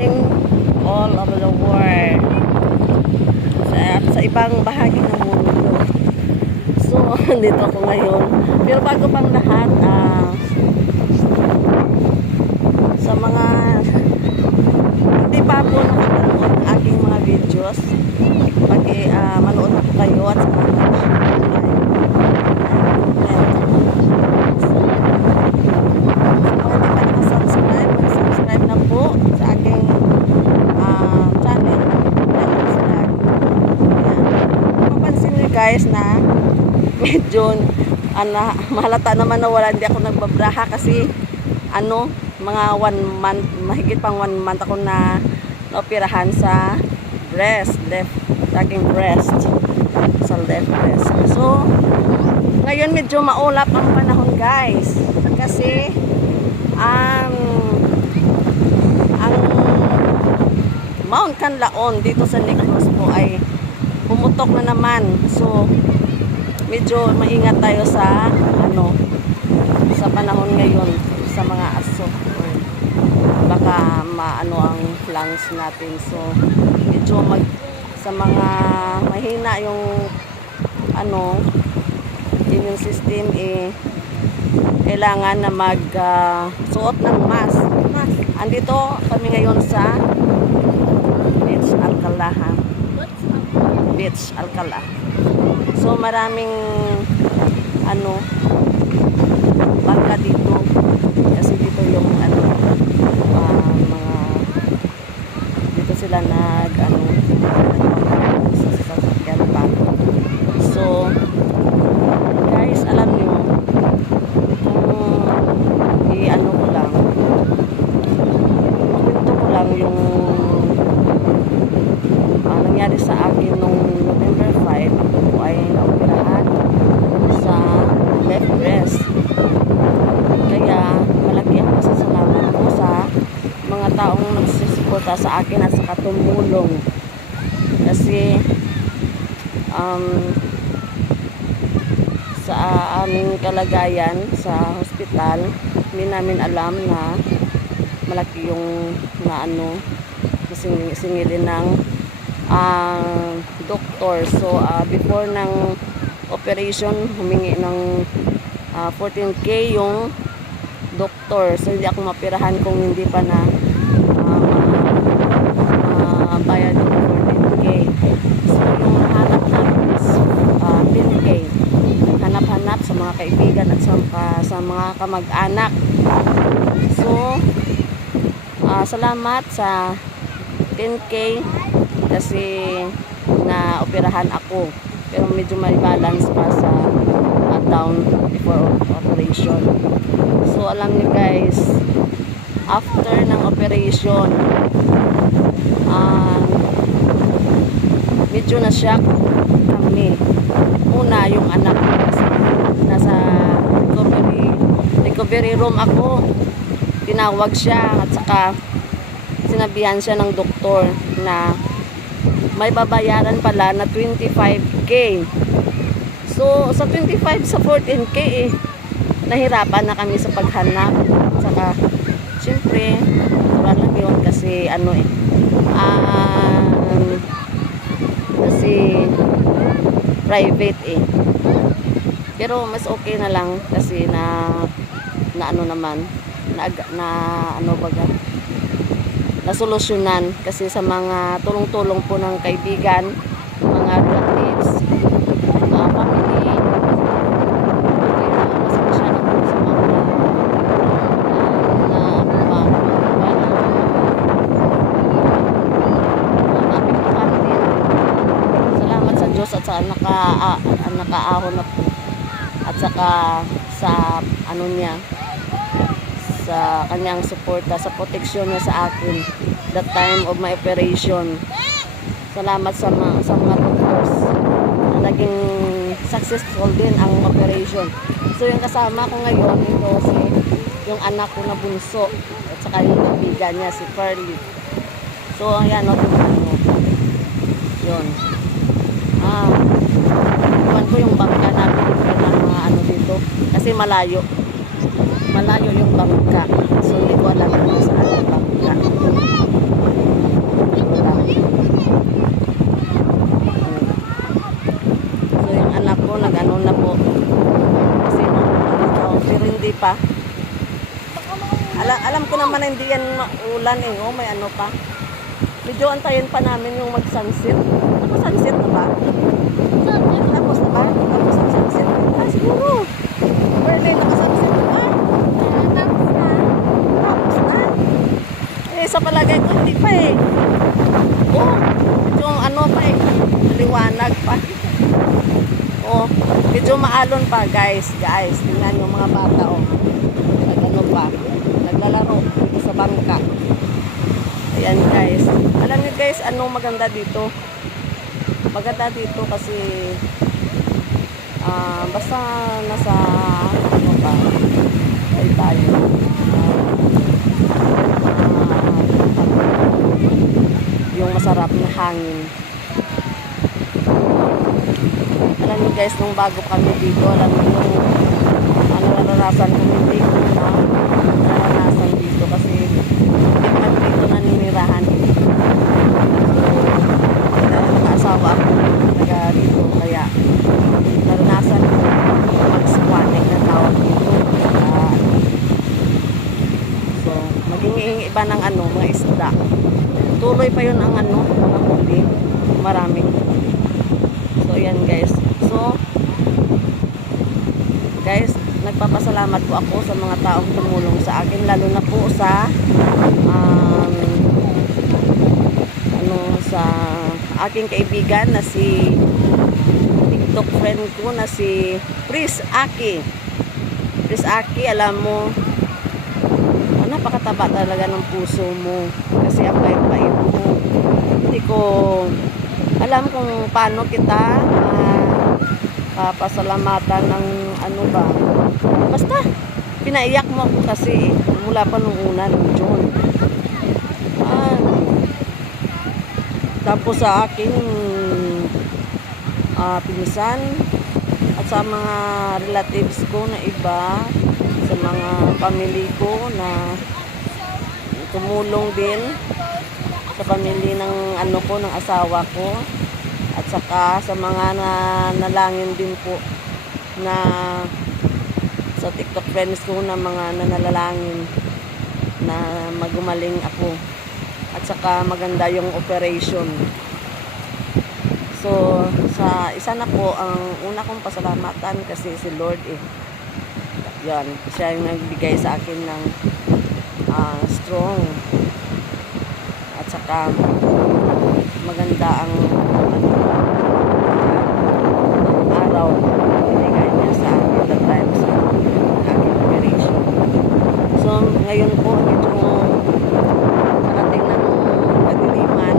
All over the world sa ibang bahagi ng mundo. So, dito ako ngayon. Pero bago pang lahat, sa mga hindi pa po nakapanood aking mga videos, manood na po kayo at sa mga mag-subscribe na po sa aking channel. Mapansin nyo guys na medyo mahalata naman na wala, hindi ako nagbabraha kasi mga 1 month, mahigit pang 1 month ako na naoperahan sa aking breast, sa left breast. So ngayon medyo maulap ang panahon guys, kasi ang Mount Canlaon dito sa Negros po ay pumutok na naman. So medyo maingat tayo sa sa panahon ngayon sa mga aso, baka maano ang lungs natin. So medyo sa mga mahina yung immune system, kailangan na suot ng mask. Andito kami ngayon sa Beach Alcala, Beach Alcala. So maraming bangka dito kasi dito yung mga dito sila sa sasakyan pa. So guys, alam niyo ko lang yung nangyari sa akin nung November 5. Ako ay naoperahan sa left breast. Kaya malaki ang pasasalamat ko sa mga taong nagsusuporta sa akin at saka tumulong. Kasi sa aming kalagayan sa hospital, hindi namin alam na malaki yung singilin ng doktor. So before ng operation, humingi ng 14K yung doktor. So hindi ako mapirahan kung hindi pa na bayad ng 14K. So yung nahanap namin is 10K. Hanap-hanap sa mga kaibigan at sa mga kamag-anak. So salamat sa 10K kasi na-operahan ako. Pero medyo may balance pa sa down before operation. So alam niyo guys, after ng operation, medyo na-shock kami. Una, yung anak ko kasi nasa recovery room ako. Tinawag siya at saka sinabihan siya ng doktor na may babayaran pala na 25K. So sa 25 sa 14K nahirapan na kami sa paghanap. Saka syempre wala lang yun kasi kasi private pero mas okay na lang kasi nasolusyonan kasi sa mga tulong-tulong po ng kaibigan, mga relatives, family. Pasensya na po sa mga naapektuhan din. Salamat sa Diyos at sa nakaahon na po. At saka sa sa kanyang suporta, sa proteksyon niya sa akin that time of my operation. Salamat sa mga doctors na naging successful din ang operation. So yung kasama ko ngayon, ito yung anak ko na bunso at saka yung kaibigan niya si Pearly. So ayan yun. Iwan ko yung bangka namin ng mga dito kasi malayo yung bangka, so hindi ko alam kung saan yung bangka. Alam ko naman na hindi yan ulan eh. Oh, may ano pa. Medyo antayin pa namin yung mag-sunset. Naka-sunset na ba? Tapos na ba? Tapos ang sunset. Ah, siguro. Early naka-sunset na ba? Tapos na. Eh, sa palagay ko hindi pa eh. Oh, medyo ano pa eh. Liwanag pa. Oh, medyo maalon pa guys. Tingnan yung mga bata oh. Nag-ano pa. Naglalaro dito sa bangka. Ayan guys. Alam niyo guys, anong maganda dito? Maganda dito kasi basta nasa ano pa ay tayo. Yung masarap na hangin. Alam niyo guys, nung bago kami dito, alam niyo yung naranasan ko hindi ko na naranasan dito kasi hindi naman dito naninirahan. Dahil nakasawa ako taga dito kaya naranasan ko mag-squatting na tawag dito. So, maging iba ng ano, mga isda. Tuloy pa yun ang ano, mga huli. Marami. So, yan guys. So, guys, nagpapasalamat po ako sa mga taong tumulong sa akin, lalo na po sa sa aking kaibigan na si TikTok friend ko na si Pris Aki. Pris Aki, alam mo, napakataba talaga ng puso mo kasi ang bait-bait mo. Hindi ko alam kung paano kita pasalamatan ng ano ba. Basta, pinaiyak mo ako kasi mula pa nung una ng June. Tapos sa aking pinsan at sa mga relatives ko na iba, sa mga family ko na tumulong din sa family ng ano ko, ng asawa ko, at saka sa mga nalangin din po na sa TikTok friends ko na mga nanalangin na magumaling ako at saka maganda yung operation. So sa isa na po ang una kong pasalamatan kasi si Lord eh, yan, siya yung nagbigay sa akin ng strong at saka maganda ang araw binigay niya sa akin that time sa aking operation. So ngayon po medyo karating ng kadiliman,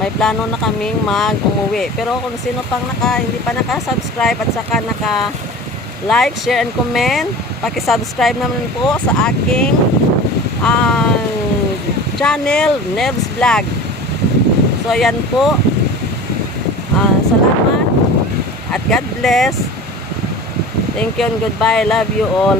may plano na kaming umuwi. Pero kung sino pang hindi pa naka-subscribe at saka naka-like, share, and comment, paki-subscribe naman po sa aking channel, Nerves Vlog. So, ayan po. Salamat at God bless. Thank you and goodbye. Love you all.